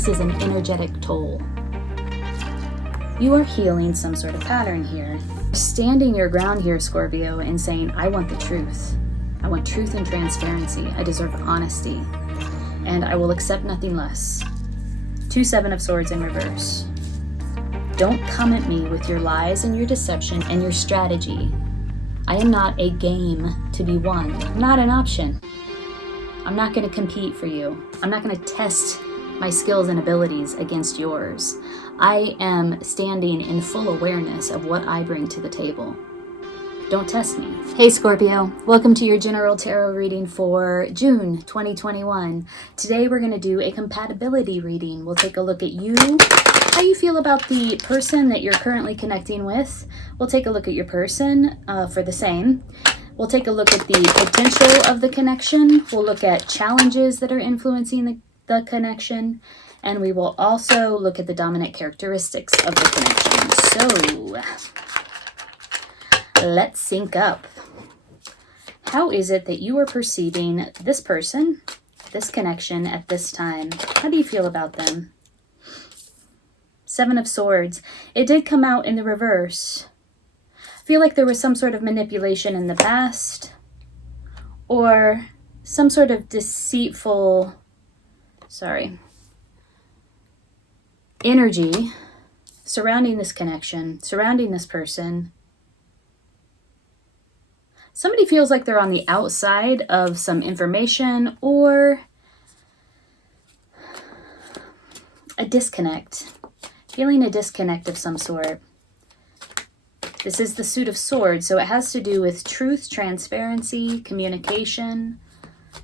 this is an energetic toll. You are healing some sort of pattern here. Standing your ground here, Scorpio, and saying, I want the truth. I want truth and transparency. I deserve honesty. And I will accept nothing less. 2 7 of Swords in reverse. Don't come at me with your lies and your deception and your strategy. I am not a game to be won. I'm not an option. I'm not going to compete for you. I'm not going to test my skills and abilities against yours. I am standing in full awareness of what I bring to the table. Don't test me. Hey Scorpio, welcome to your general tarot reading for June 2021. Today we're going to do a compatibility reading. We'll take a look at you, how you feel about the person that you're currently connecting with. We'll take a look at your person for the same. We'll take a look at the potential of the connection. We'll look at challenges that are influencing the connection. And we will also look at the dominant characteristics of the connection. So, let's sync up. How is it that you are perceiving this person, this connection at this time? How do you feel about them? 7 of Swords. It did come out in the reverse. I feel like there was some sort of manipulation in the past, or some sort of deceitful, energy surrounding this connection, surrounding this person. Somebody feels like they're on the outside of some information or a disconnect, feeling a disconnect of some sort. This is the Suit of Swords, so it has to do with truth, transparency, communication,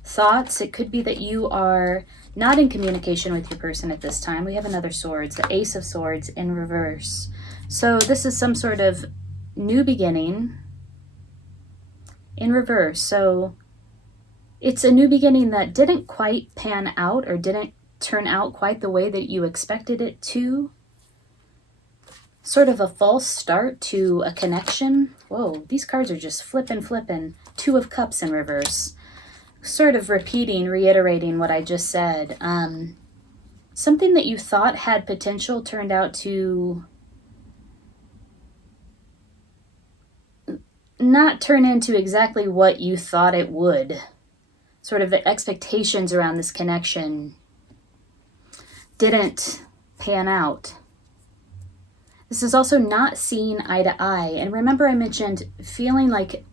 thoughts. It could be that you are not in communication with your person at this time. We have another Swords, the Ace of Swords in reverse. So this is some sort of new beginning in reverse. So it's a new beginning that didn't quite pan out or didn't turn out quite the way that you expected it to. Sort of a false start to a connection. Whoa, these cards are just flipping. 2 of Cups in reverse. Sort of reiterating what I just said. Something that you thought had potential turned out to not turn into exactly what you thought it would. Sort of the expectations around this connection didn't pan out. This is also not seeing eye to eye. And remember I mentioned feeling like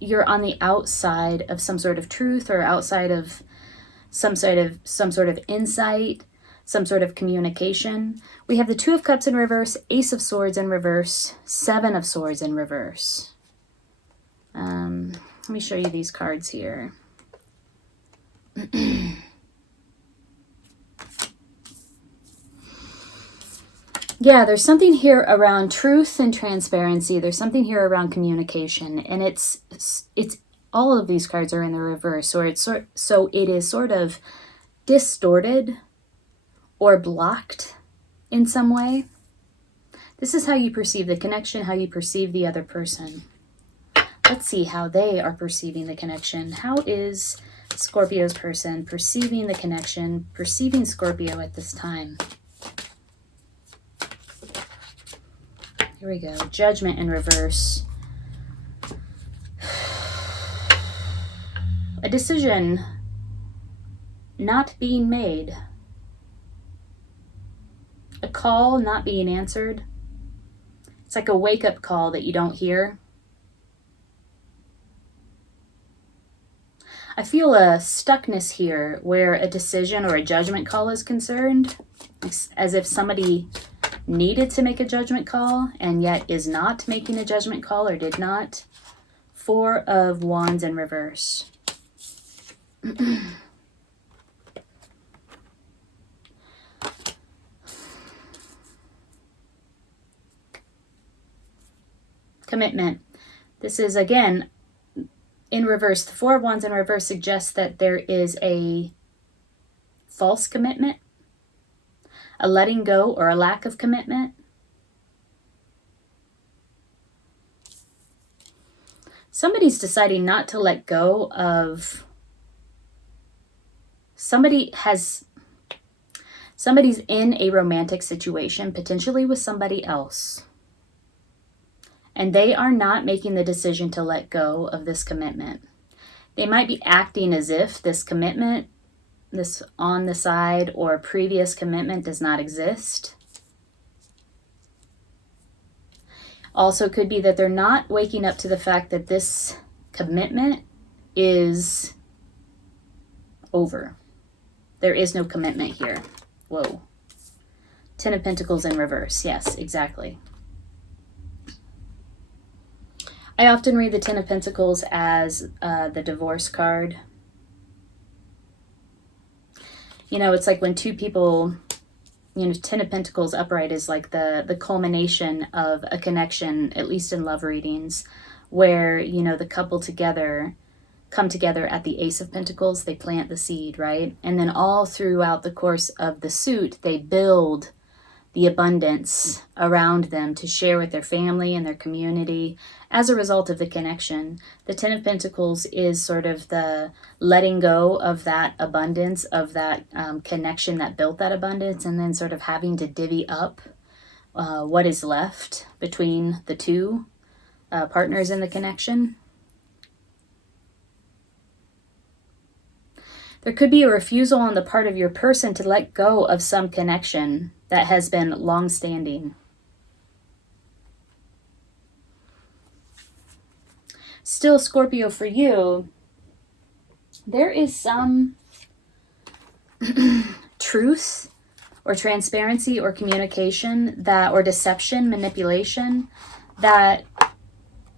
you're on the outside of some sort of truth or outside of some sort of insight, some sort of communication. We have the 2 of Cups in reverse, Ace of Swords in reverse, 7 of Swords in reverse. Let me show you these cards here. Yeah, there's something here around truth and transparency. There's something here around communication, and it's all of these cards are in the reverse, or so it is sort of distorted or blocked in some way. This is how you perceive the connection, how you perceive the other person. Let's see how they are perceiving the connection. How is Scorpio's person perceiving the connection, perceiving Scorpio at this time? Here we go. Judgment in reverse. A decision not being made. A call not being answered. It's like a wake-up call that you don't hear. I feel a stuckness here where a decision or a judgment call is concerned, as if somebody needed to make a judgment call and yet is not making a judgment call or did not. 4 of Wands in reverse. Commitment. This is again in reverse. The 4 of Wands in reverse suggests that there is a false commitment, a letting go or a lack of commitment. Somebody's deciding not to let go of, somebody has Somebody's in a romantic situation, potentially with somebody else. And they are not making the decision to let go of this commitment. They might be acting as if this commitment, this on the side or previous commitment, does not exist. Also could be that they're not waking up to the fact that this commitment is over. There is no commitment here. Whoa. Ten of Pentacles in reverse. Yes, exactly. I often read the Ten of Pentacles as the divorce card. You know, it's like when two people, you know, Ten of Pentacles upright is like the culmination of a connection, at least in love readings, where, you know, the couple together come together at the Ace of Pentacles. They plant the seed, right? And then all throughout the course of the suit, they build the abundance around them to share with their family and their community as a result of the connection. The Ten of Pentacles is sort of the letting go of that abundance, of that connection that built that abundance, and then sort of having to divvy up what is left between the two partners in the connection. There could be a refusal on the part of your person to let go of some connection that has been long-standing. Still, Scorpio, for you, there is some truth or transparency or communication that, or deception, manipulation that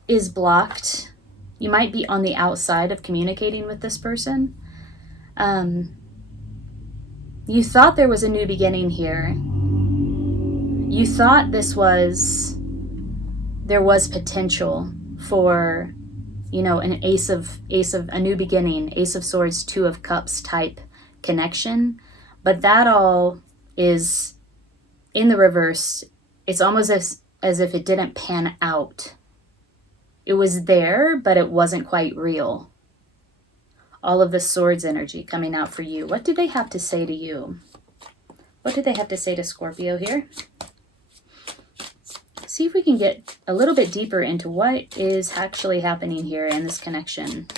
is blocked. You might be on the outside of communicating with this person. You thought there was a new beginning here. You thought there was potential for, you know, an ace of a new beginning, Ace of Swords, Two of Cups type connection. But that all is in the reverse. It's almost as if it didn't pan out. It was there, but it wasn't quite real. All of the swords energy coming out for you. What do they have to say to you? What do they have to say to Scorpio here? See if we can get a little bit deeper into what is actually happening here in this connection.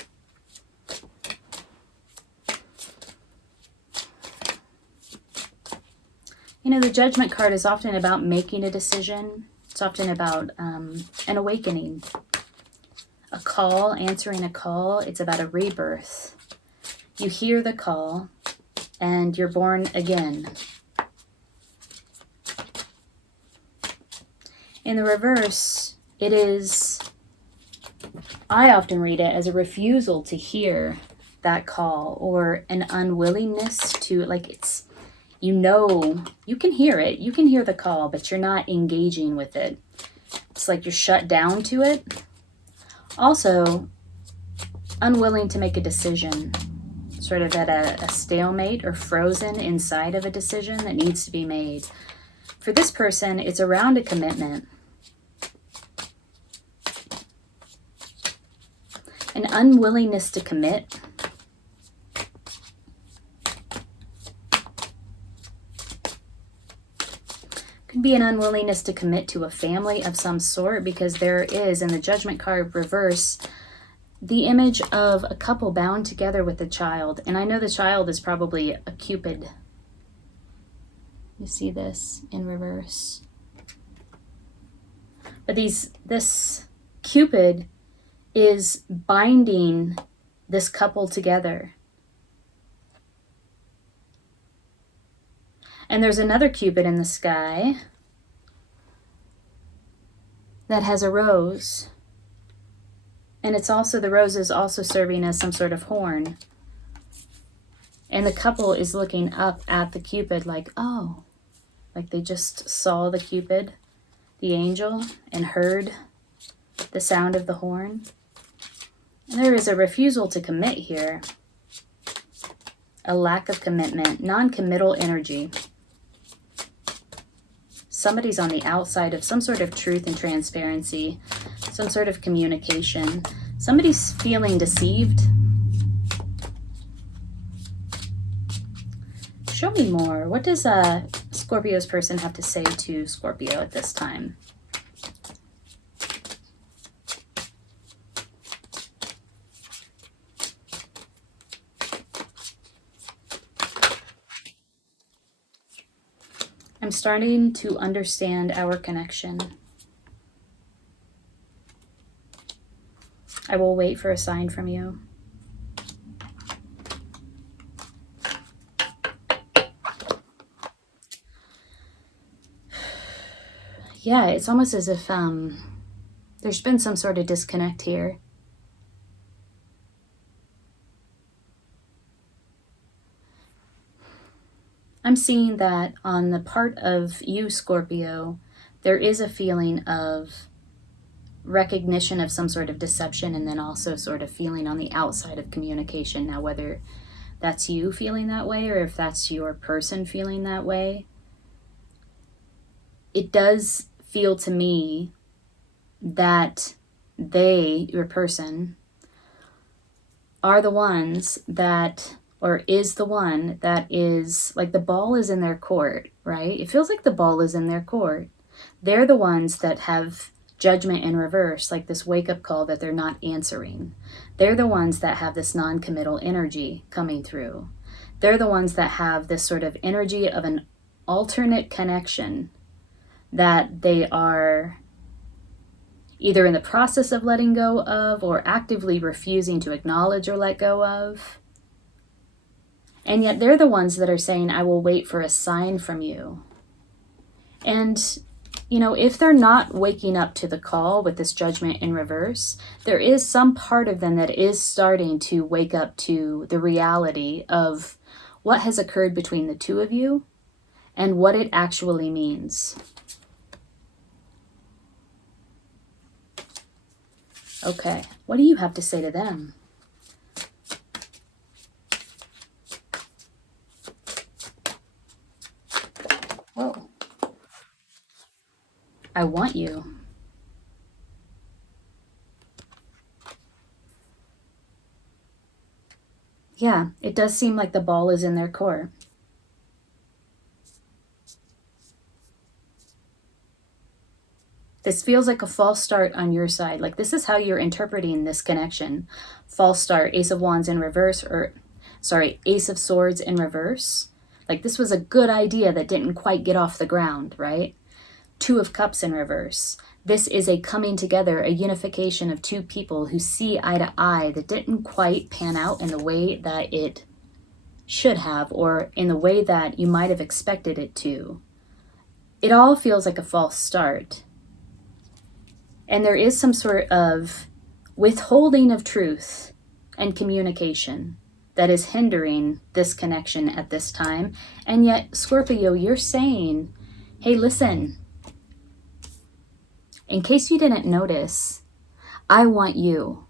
You know, the Judgment card is often about making a decision. It's often about an awakening. A call, answering a call. It's about a rebirth. You hear the call and you're born again. In the reverse, it is, I often read it as a refusal to hear that call, or an unwillingness to, like, it's, you know, you can hear it, you can hear the call, but you're not engaging with it. It's like you're shut down to it. Also, unwilling to make a decision, sort of at a stalemate or frozen inside of a decision that needs to be made. For this person, it's around a commitment. An unwillingness to commit. Could be an unwillingness to commit to a family of some sort, because there is, in the Judgment card reverse, the image of a couple bound together with a child. And I know the child is probably a Cupid. You see this in reverse. But this Cupid is binding this couple together. And there's another Cupid in the sky that has a rose. And it's also, the rose is also serving as some sort of horn. And the couple is looking up at the Cupid like, oh, like they just saw the Cupid, the angel, and heard the sound of the horn. And there is a refusal to commit here. A lack of commitment, non-committal energy. Somebody's on the outside of some sort of truth and transparency, some sort of communication. Somebody's feeling deceived. Show me more. What does Scorpio's person have to say to Scorpio at this time? I'm starting to understand our connection. I will wait for a sign from you. Yeah, it's almost as if there's been some sort of disconnect here. I'm seeing that on the part of you, Scorpio, there is a feeling of recognition of some sort of deception, and then also sort of feeling on the outside of communication. Now, whether that's you feeling that way or if that's your person feeling that way, it does feel to me that they, your person, are the ones that, or is the one that is, like, the ball is in their court, right? It feels like the ball is in their court. They're the ones that have judgment in reverse, like this wake-up call that they're not answering. They're the ones that have this non-committal energy coming through. They're the ones that have this sort of energy of an alternate connection that they are either in the process of letting go of or actively refusing to acknowledge or let go of. And yet they're the ones that are saying, I will wait for a sign from you. And, you know, if they're not waking up to the call with this judgment in reverse, there is some part of them that is starting to wake up to the reality of what has occurred between the two of you and what it actually means. Okay, what do you have to say to them? Whoa. I want you. Yeah, it does seem like the ball is in their court. This feels like a false start on your side. Like, this is how you're interpreting this connection. False start, Ace of Wands in reverse, or sorry, Ace of Swords in reverse. Like, this was a good idea that didn't quite get off the ground, right? Two of Cups in reverse. This is a coming together, a unification of two people who see eye to eye that didn't quite pan out in the way that it should have, or in the way that you might have expected it to. It all feels like a false start. And there is some sort of withholding of truth and communication that is hindering this connection at this time. And yet, Scorpio, you're saying, hey, listen, in case you didn't notice, I want you.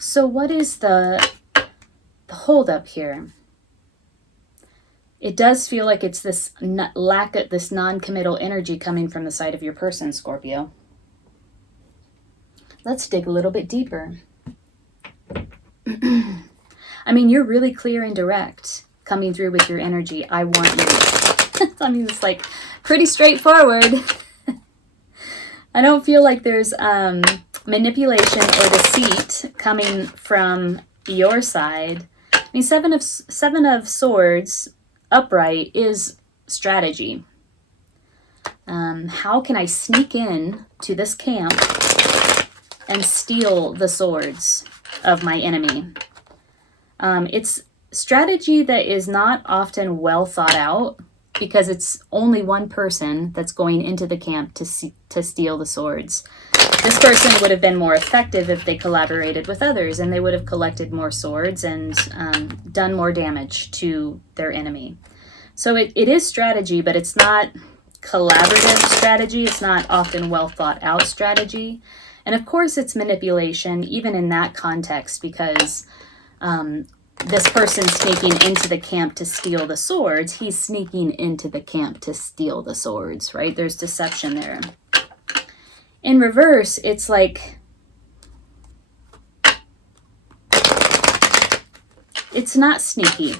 So what is the holdup here? It does feel like it's this lack of this non-committal energy coming from the side of your person, Scorpio. Let's dig a little bit deeper. I mean, you're really clear and direct coming through with your energy. I want you. I mean, it's like pretty straightforward. I don't feel like there's manipulation or deceit coming from your side. I mean, Seven of Swords upright is strategy. How can I sneak in to this camp and steal the swords of my enemy? It's strategy that is not often well thought out because it's only one person that's going into the camp to steal the swords. This person would have been more effective if they collaborated with others, and they would have collected more swords and done more damage to their enemy. So it is strategy, but it's not collaborative strategy. It's not often well thought out strategy. And of course it's manipulation, even in that context, because this person sneaking into the camp to steal the swords, he's sneaking into the camp to steal the swords, right? There's deception there. In reverse, it's like It's not sneaky.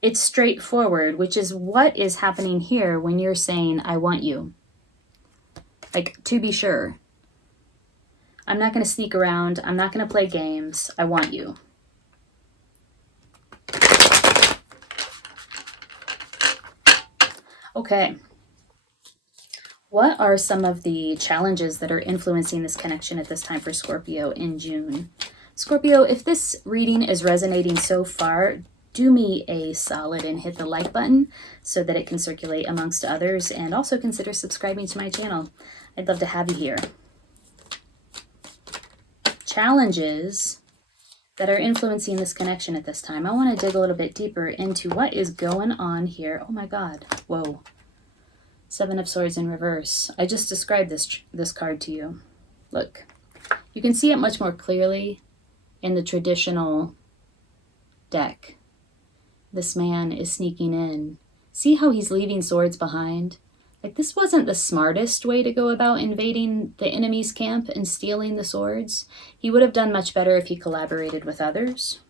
It's straightforward, which is what is happening here when you're saying, I want you. Like, to be sure. I'm not going to sneak around. I'm not going to play games. I want you. Okay. What are some of the challenges that are influencing this connection at this time for Scorpio in June? Scorpio, if this reading is resonating so far, do me a solid and hit the like button so that it can circulate amongst others, and also consider subscribing to my channel. I'd love to have you here. Challenges that are influencing this connection at this time. I want to dig a little bit deeper into what is going on here. Oh my God. Whoa. Seven of Swords in reverse. I just described this card to you. Look, you can see it much more clearly in the traditional deck. This man is sneaking in. See how he's leaving swords behind? Like, this wasn't the smartest way to go about invading the enemy's camp and stealing the swords. He would have done much better if he collaborated with others.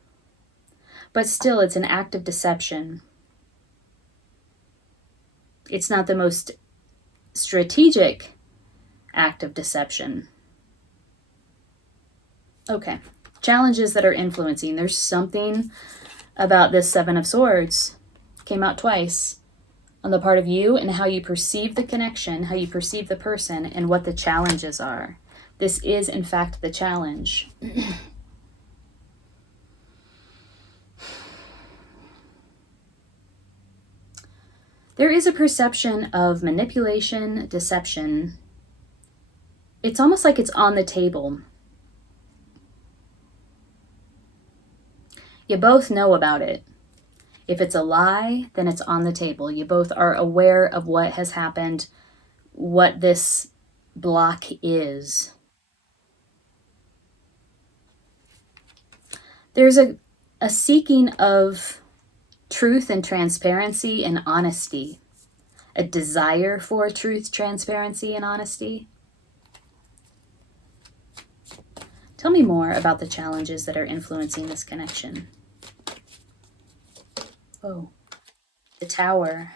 But still, it's an act of deception. It's not the most strategic act of deception. Okay. Challenges that are influencing. There's something about this Seven of Swords. Came out twice. On the part of you and how you perceive the connection, how you perceive the person, and what the challenges are. This is, in fact, the challenge. There is a perception of manipulation, deception. It's almost like it's on the table. You both know about it. If it's a lie, then it's on the table. You both are aware of what has happened, what this block is. There's a seeking of truth and transparency and honesty. A desire for truth, transparency, and honesty. Tell me more about the challenges that are influencing this connection. Oh, the Tower.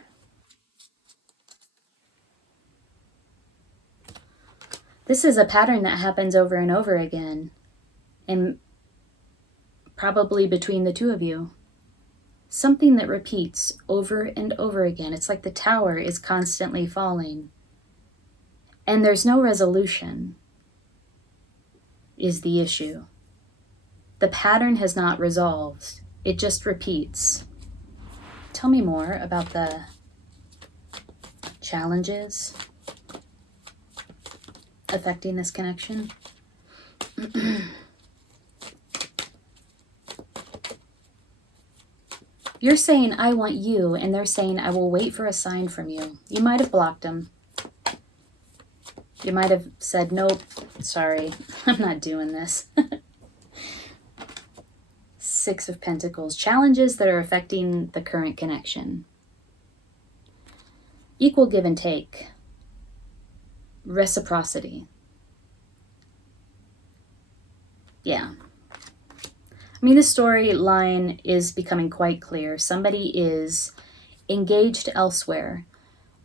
This is a pattern that happens over and over again, and probably between the two of you. Something that repeats over and over again. It's like the tower is constantly falling, and there's no resolution, is the issue. The pattern has not resolved. It just repeats. Tell me more about the challenges affecting this connection. You're saying, I want you, and they're saying, I will wait for a sign from you. You might have blocked them. You might have said, nope, sorry, I'm not doing this. Six of Pentacles. Challenges that are affecting the current connection. Equal give and take. Reciprocity. Yeah. I mean, the storyline is becoming quite clear. Somebody is engaged elsewhere,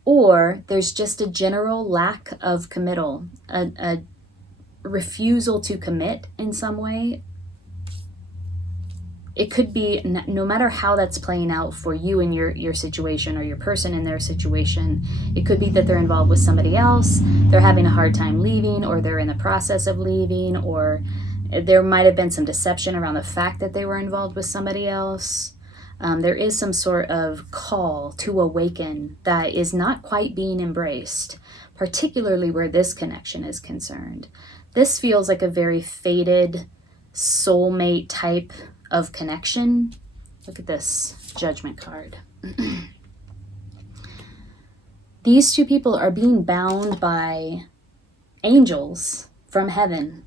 or there's just a general lack of committal, a refusal to commit in some way. It could be, no matter how that's playing out for you in your situation, or your person in their situation, it could be that they're involved with somebody else, they're having a hard time leaving, or they're in the process of leaving, or there might have been some deception around the fact that they were involved with somebody else. There is some sort of call to awaken that is not quite being embraced, particularly where this connection is concerned. This feels like a very fated soulmate type of connection. Look at this Judgment card. These two people are being bound by angels from heaven.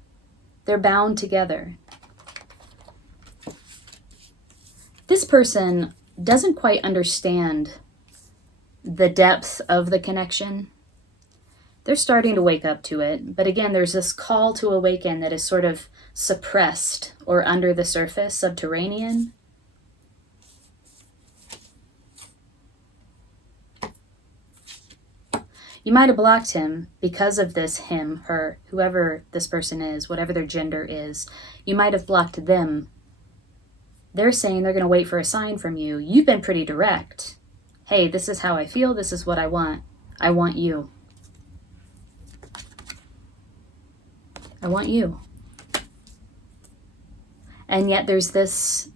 They're bound together. This person doesn't quite understand the depth of the connection. They're starting to wake up to it. But again, there's this call to awaken that is sort of suppressed or under the surface, subterranean. You might have blocked him because of this, him, her, whoever this person is, whatever their gender is. You might have blocked them. They're saying they're going to wait for a sign from you. You've been pretty direct. Hey, this is how I feel. This is what I want. I want you. I want you. And yet there's this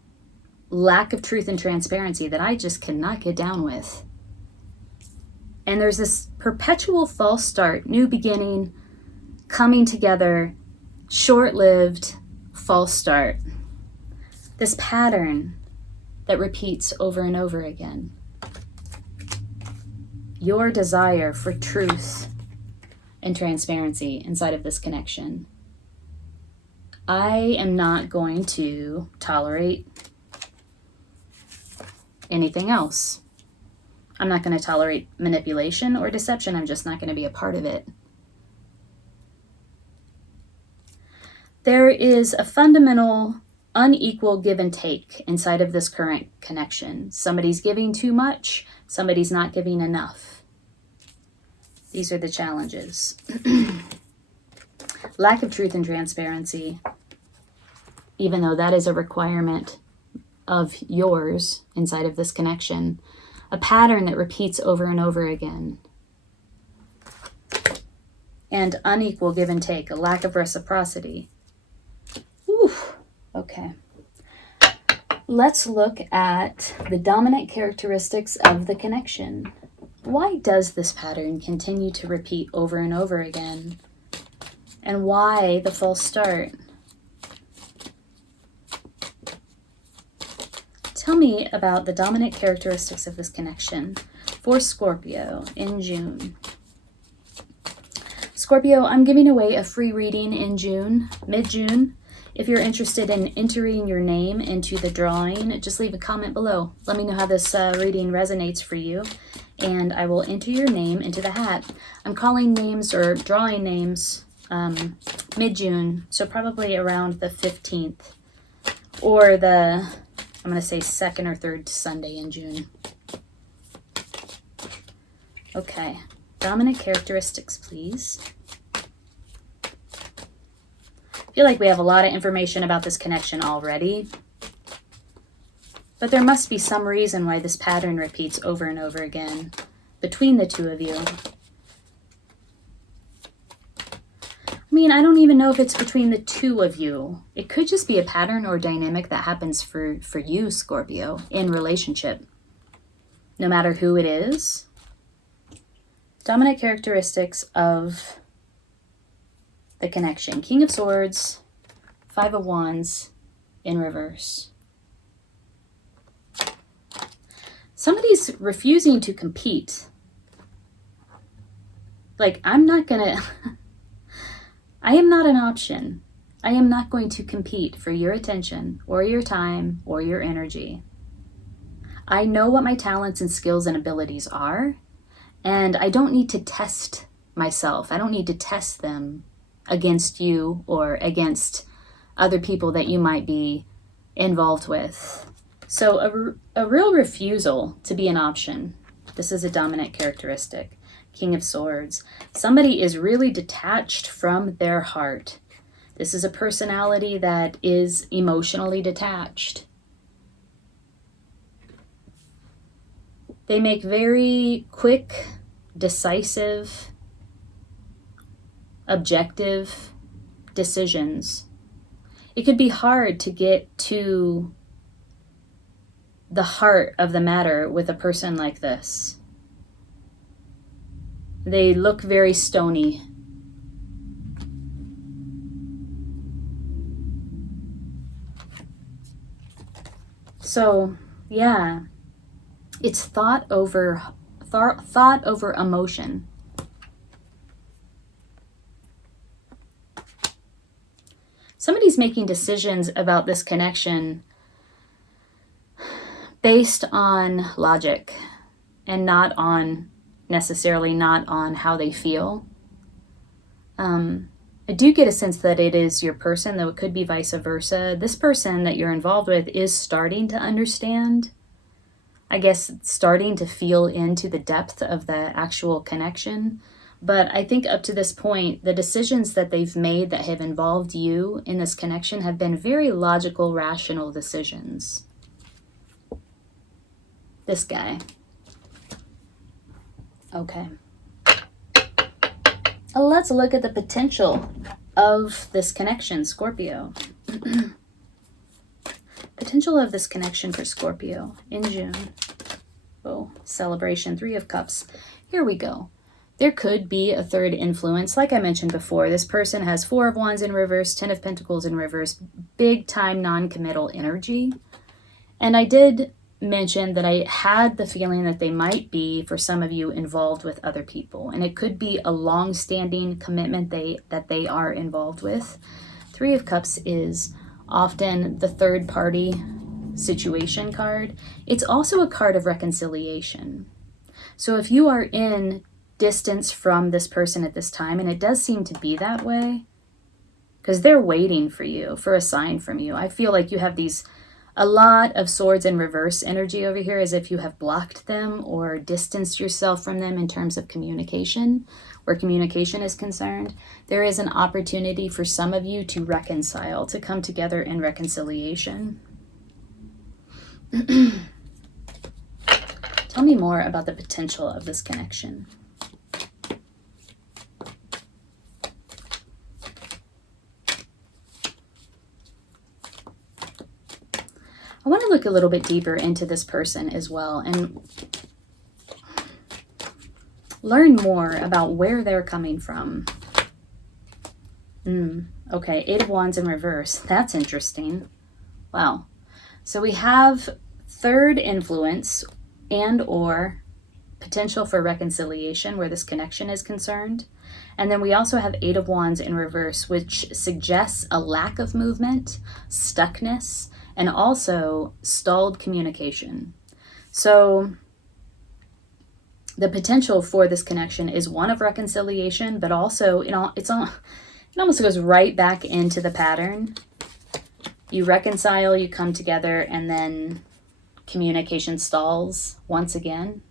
lack of truth and transparency that I just cannot get down with. And there's this perpetual false start, new beginning, coming together, short-lived false start. This pattern that repeats over and over again. Your desire for truth and transparency inside of this connection. I am not going to tolerate anything else. I'm not going to tolerate manipulation or deception. I'm just not going to be a part of it. There is a fundamental unequal give and take inside of this current connection. Somebody's giving too much. Somebody's not giving enough. These are the challenges. Lack of truth and transparency, even though that is a requirement of yours inside of this connection. A pattern that repeats over and over again. And unequal give and take, a lack of reciprocity. Oof. Okay. Let's look at the dominant characteristics of the connection. Why does this pattern continue to repeat over and over again? And why the false start? Tell me about the dominant characteristics of this connection for Scorpio in June. Scorpio, I'm giving away a free reading in June, mid-June. If you're interested in entering your name into the drawing, just leave a comment below. Let me know how this reading resonates for you, and I will enter your name into the hat. I'm calling names or drawing names mid-June, so probably around the 15th or the, I'm going to say second or third Sunday in June. Okay, dominant characteristics, please. I feel like we have a lot of information about this connection already, but there must be some reason why this pattern repeats over and over again between the two of you. I mean, I don't even know if it's between the two of you. It could just be a pattern or dynamic that happens for you, Scorpio, in relationship. No matter who it is. Dominant characteristics of the connection. King of Swords, Five of Wands in reverse. Somebody's refusing to compete. Like, I'm not gonna... I am not an option. I am not going to compete for your attention or your time or your energy. I know what my talents and skills and abilities are, and I don't need to test myself. I don't need to test them against you or against other people that you might be involved with. So a real refusal to be an option. This is a dominant characteristic. King of Swords. Somebody is really detached from their heart. This is a personality that is emotionally detached. They make very quick, decisive, objective decisions. It could be hard to get to the heart of the matter with a person like this. They look very stony. So, yeah, it's thought over emotion. Somebody's making decisions about this connection based on logic and not on how they feel. I do get a sense that it is your person, though it could be vice versa. This person that you're involved with is starting to understand, I guess, starting to feel into the depth of the actual connection. But I think up to this point, the decisions that they've made that have involved you in this connection have been very logical, rational decisions. This guy. Okay. Let's look at the potential of this connection, Scorpio. Potential of this connection for Scorpio in June. Oh, celebration, 3 of Cups. Here we go. There could be a third influence. Like I mentioned before, this person has 4 of Wands in reverse, 10 of Pentacles in reverse, big time non-committal energy. And I did mention that I had the feeling that they might be, for some of you, involved with other people. And it could be a long-standing commitment that they are involved with. 3 of Cups is often the third party situation card. It's also a card of reconciliation. So if you are in distance from this person at this time, and it does seem to be that way, because they're waiting for you, for a sign from you. I feel like you have a lot of swords in reverse energy over here, as if you have blocked them or distanced yourself from them in terms of communication, where communication is concerned. There is an opportunity for some of you to reconcile, to come together in reconciliation. Tell me more about the potential of this connection. I want to look a little bit deeper into this person as well and learn more about where they're coming from. Okay, 8 of Wands in reverse. That's interesting. Wow. So we have third influence and or potential for reconciliation where this connection is concerned. And then we also have 8 of Wands in reverse, which suggests a lack of movement, stuckness, and also stalled communication. So the potential for this connection is one of reconciliation, but also it almost goes right back into the pattern. You reconcile, you come together, and then communication stalls once again.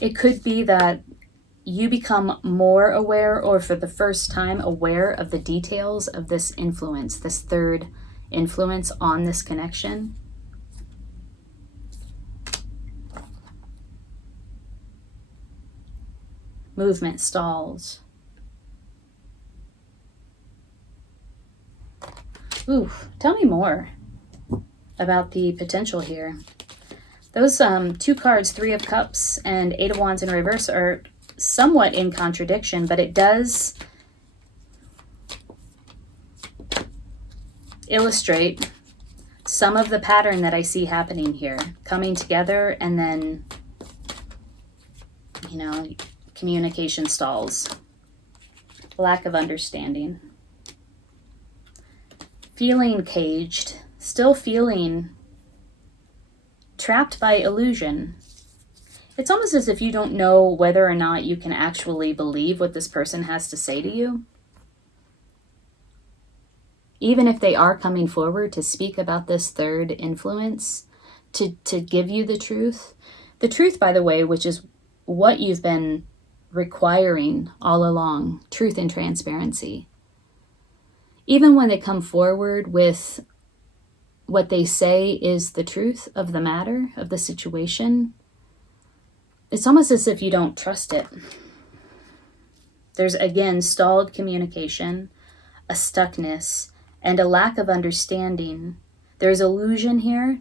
It could be that you become more aware, or for the first time aware, of the details of this influence, this third influence on this connection. Movement stalls. Ooh, tell me more about the potential here. Those 2 cards, 3 of Cups and 8 of Wands in reverse, are somewhat in contradiction, but it does illustrate some of the pattern that I see happening here, coming together and then, communication stalls, lack of understanding, feeling caged, still feeling trapped by illusion. It's almost as if you don't know whether or not you can actually believe what this person has to say to you. Even if they are coming forward to speak about this third influence, to give you the truth. The truth, by the way, which is what you've been requiring all along, truth and transparency. Even when they come forward with what they say is the truth of the matter, of the situation, it's almost as if you don't trust it. There's, again, stalled communication, a stuckness, and a lack of understanding. There's illusion here,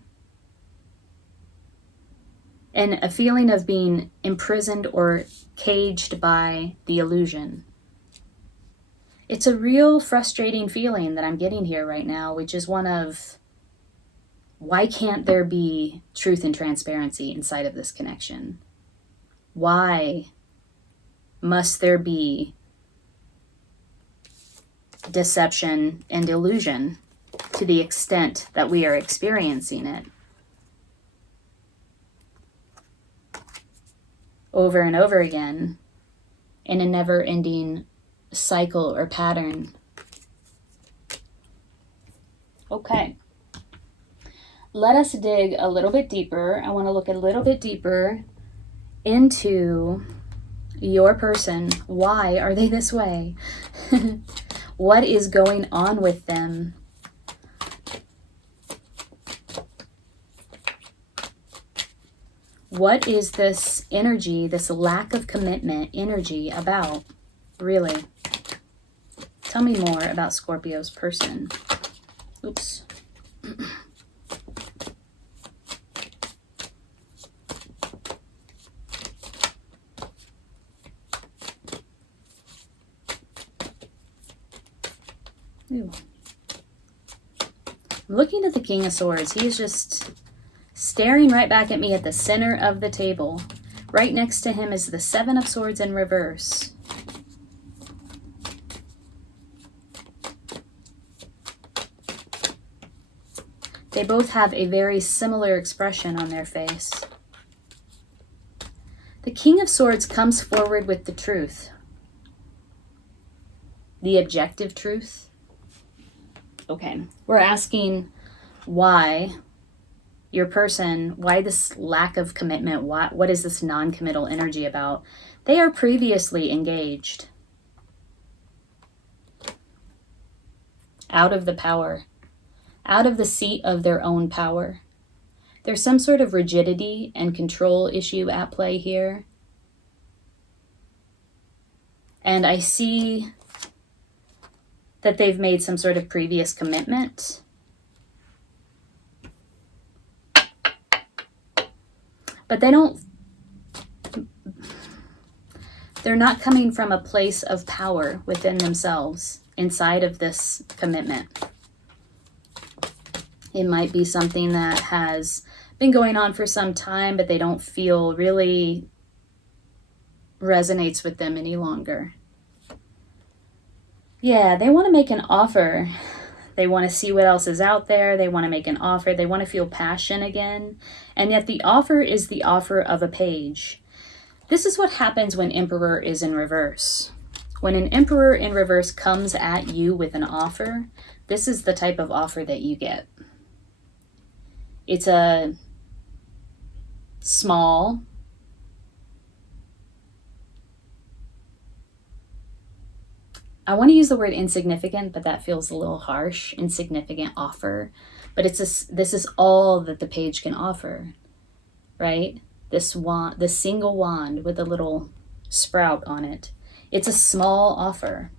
and a feeling of being imprisoned or caged by the illusion. It's a real frustrating feeling that I'm getting here right now, which is one of, why can't there be truth and transparency inside of this connection? Why must there be deception and illusion to the extent that we are experiencing it? over and over again in a never-ending cycle or pattern. Okay. Let us dig a little bit deeper. I want to look a little bit deeper into your person. Why are they this way? What is going on with them? What is this energy, this lack of commitment energy about, really? Tell me more about Scorpio's person. Oops. Ooh. I'm looking at the King of Swords. He's just staring right back at me at the center of the table. Right next to him is the Seven of Swords in reverse. They both have a very similar expression on their face. The King of Swords comes forward with the truth. The objective truth. Okay, we're asking why your person, why this lack of commitment, what is this non-committal energy about? They are previously engaged. Out of the power. Out of the seat of their own power. There's some sort of rigidity and control issue at play here. And I see that they've made some sort of previous commitment. But they're not coming from a place of power within themselves inside of this commitment. It might be something that has been going on for some time, but they don't feel really resonates with them any longer. Yeah, they want to make an offer. They want to see what else is out there. They want to make an offer. They want to feel passion again. And yet the offer is the offer of a page. This is what happens when Emperor is in reverse. When an Emperor in reverse comes at you with an offer, this is the type of offer that you get. It's a small, I want to use the word insignificant, but that feels a little harsh. Insignificant offer. But this is all that the page can offer, right? This wand, this single wand with a little sprout on it. It's a small offer.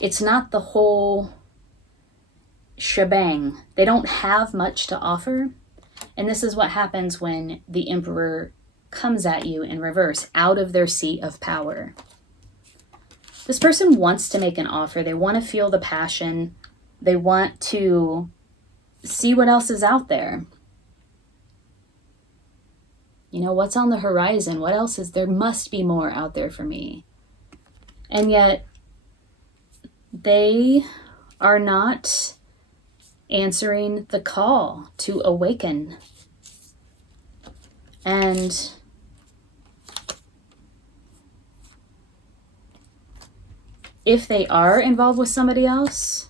It's not the whole shebang. They don't have much to offer. And this is what happens when the Emperor comes at you in reverse, out of their seat of power. This person wants to make an offer. They want to feel the passion. They want to see what else is out there. You know, what's on the horizon? What else is there? Must be more out there for me. And yet, they are not answering the call to awaken. And if they are involved with somebody else,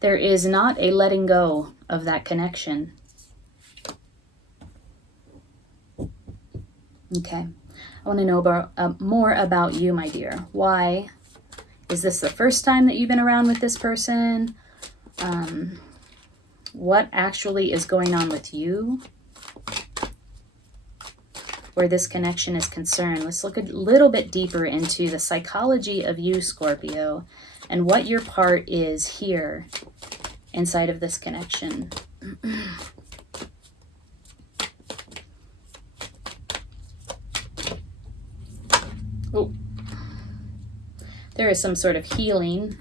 there is not a letting go of that connection. Okay, I want to know about, more about you, my dear. Why? Is this the first time that you've been around with this person? What actually is going on with you? Where this connection is concerned. Let's look a little bit deeper into the psychology of you, Scorpio, and what your part is here inside of this connection. Oh, there is some sort of healing.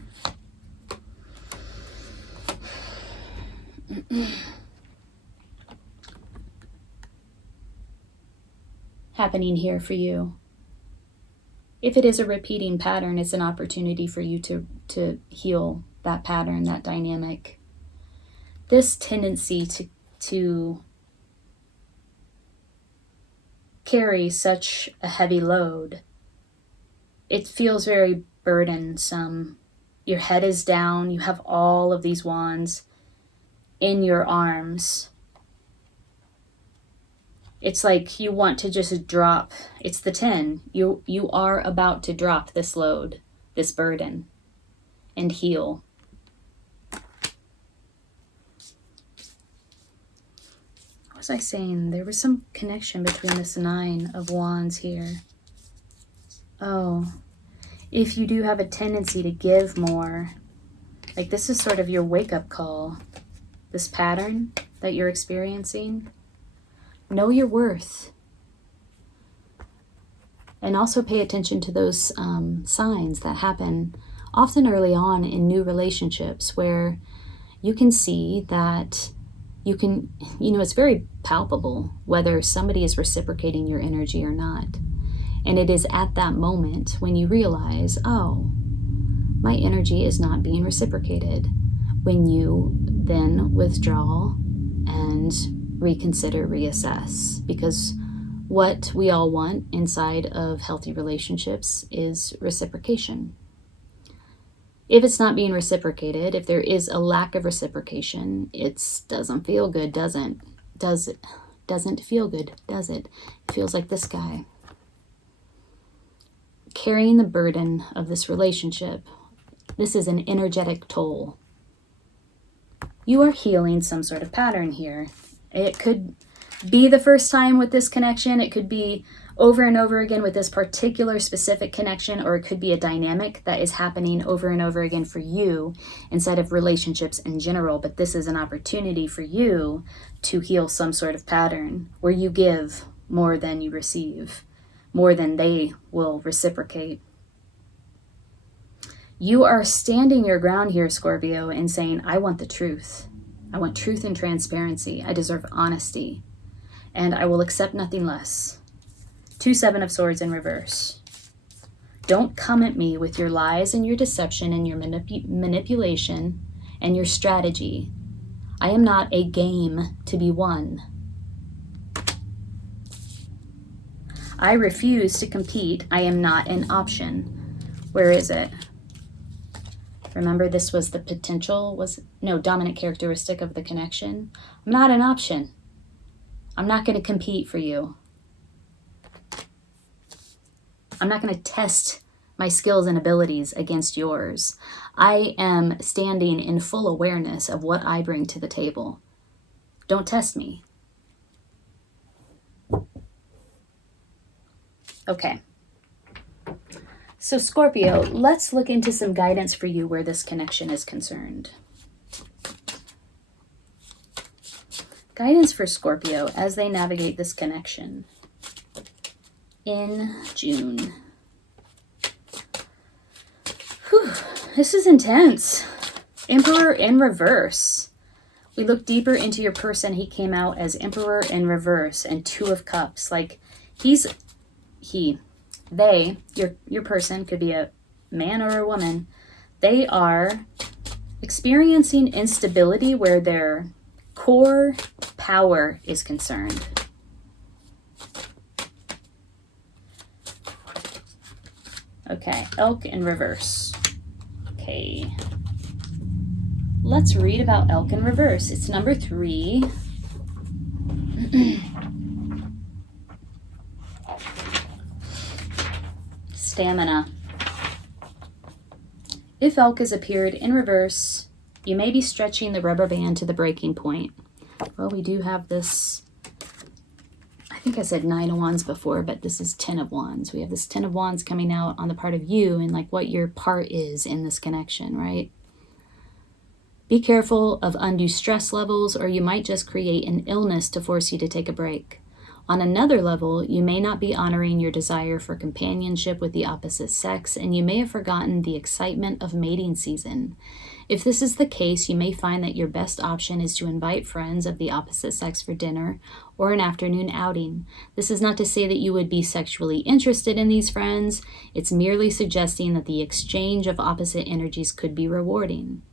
Happening here for you. If it is a repeating pattern, it's an opportunity for you to heal that pattern, that dynamic. This tendency to carry such a heavy load. It feels very burdensome. Your head is down. You have all of these wands in your arms. It's like you want to just drop. It's the 10. You are about to drop this load, this burden, and heal. What was I saying? There was some connection between this 9 of wands here. Oh, if you do have a tendency to give more, like this is sort of your wake-up call, this pattern that you're experiencing. Know your worth. And also pay attention to those signs that happen often early on in new relationships where you can see that it's very palpable whether somebody is reciprocating your energy or not. And it is at that moment when you realize, oh, my energy is not being reciprocated. When you then withdraw and reconsider, reassess. Because what we all want inside of healthy relationships is reciprocation. If it's not being reciprocated, if there is a lack of reciprocation, it doesn't feel good, doesn't feel good, does it? It feels like this guy. Carrying the burden of this relationship. This is an energetic toll. You are healing some sort of pattern here. It could be the first time with this connection. It could be over and over again with this particular specific connection, or it could be a dynamic that is happening over and over again for you inside of relationships in general. But this is an opportunity for you to heal some sort of pattern where you give more than you receive, more than they will reciprocate. You are standing your ground here, Scorpio, and saying, I want the truth. I want truth and transparency. I deserve honesty. And I will accept nothing less. 2 7 of Swords in reverse. Don't come at me with your lies and your deception and your manipulation and your strategy. I am not a game to be won. I refuse to compete. I am not an option. Where is it? Remember, this was the potential, dominant characteristic of the connection. I'm not an option. I'm not going to compete for you. I'm not going to test my skills and abilities against yours. I am standing in full awareness of what I bring to the table. Don't test me. Okay. So Scorpio, let's look into some guidance for you where this connection is concerned. Guidance for Scorpio as they navigate this connection in June. Whew, this is intense. Emperor in reverse. We look deeper into your person. He came out as Emperor in reverse and 2 of Cups. Like your person could be a man or a woman. They are experiencing instability where their core power is concerned. Okay, Elk in reverse. Okay. Let's read about Elk in reverse. It's number 3. Stamina. If Elk has appeared in reverse, you may be stretching the rubber band to the breaking point. Well, we do have this, I think I said 9 of Wands before, but this is 10 of Wands. We have this 10 of Wands coming out on the part of you and like what your part is in this connection, right? Be careful of undue stress levels, or you might just create an illness to force you to take a break. On another level, you may not be honoring your desire for companionship with the opposite sex, and you may have forgotten the excitement of mating season. If this is the case, you may find that your best option is to invite friends of the opposite sex for dinner or an afternoon outing. This is not to say that you would be sexually interested in these friends. It's merely suggesting that the exchange of opposite energies could be rewarding.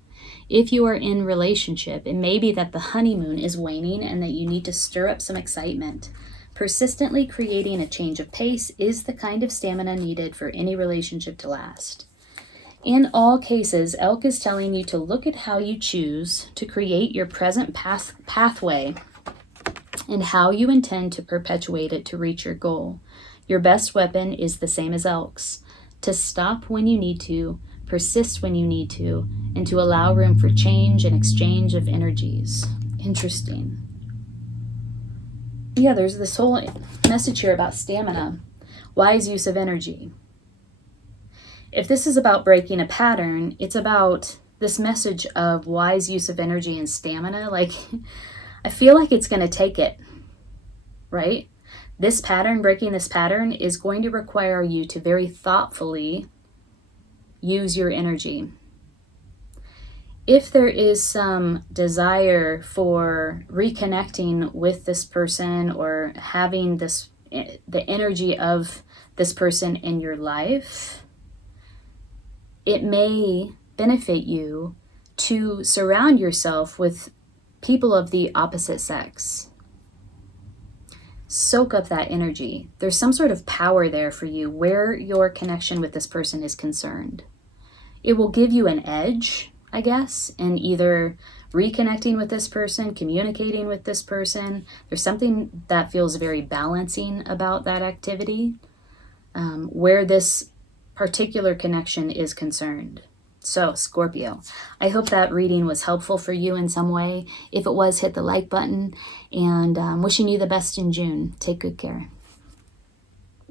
If you are in relationship, it may be that the honeymoon is waning and that you need to stir up some excitement. Persistently creating a change of pace is the kind of stamina needed for any relationship to last. In all cases, Elk is telling you to look at how you choose to create your present pathway and how you intend to perpetuate it to reach your goal. Your best weapon is the same as Elk's: to stop when you need to, persist when you need to, and to allow room for change and exchange of energies. Interesting. Yeah, there's this whole message here about stamina, wise use of energy. If this is about breaking a pattern, it's about this message of wise use of energy and stamina. Like, I feel like it's going to take it, right? This pattern, breaking this pattern, is going to require you to very thoughtfully use your energy. If there is some desire for reconnecting with this person or having the energy of this person in your life, it may benefit you to surround yourself with people of the opposite sex. Soak up that energy. There's some sort of power there for you where your connection with this person is concerned. It will give you an edge, I guess, in either reconnecting with this person, communicating with this person. There's something that feels very balancing about that activity, where this particular connection is concerned. So, Scorpio, I hope that reading was helpful for you in some way. If it was, hit the like button, and wishing you the best in June. Take good care.